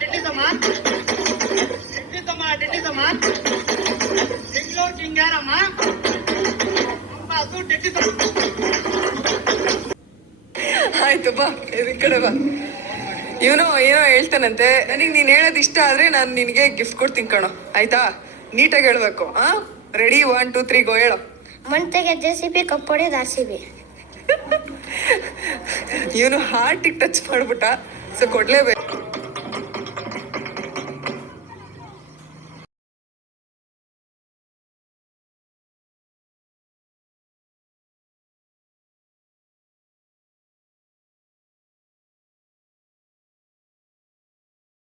ಡೆಟ್ಟಿಸಮ್ಮ ಡೆಟ್ಟಿಸಮ್ಮ ಆಯ್ತು ಬಾ ಇದು ಕಡೆ ಬಾ ಇವನು ಏನೋ ಹೇಳ್ತಾನಂತೆ ನನಗೆ ನೀನು ಹೇಳೋದು ಇಷ್ಟ ಆದ್ರೆ ನಾನು ನಿನಗೆ ಗಿಫ್ಟ್ ಕೊಡ್ತೀನಿ ಕಣೋ ಆಯ್ತಾ ನೀಟಾಗಿ ಹೇಳ್ಬೇಕು ಆ ready one two three go ಹೇಳೋ ಮಂತೆಗೆ ಜೆ ಸಿ ಬಿ ಕಪ್ಪೊಡೆದು ಆರ್ ಸಿ ಬಿ ಇವನು ಹಾರ್ಟಿಗೆ ಟಚ್ ಮಾಡ್ಬಿಟ್ಟ ಸೊ ಕೊಡ್ಲೇಬೇಕು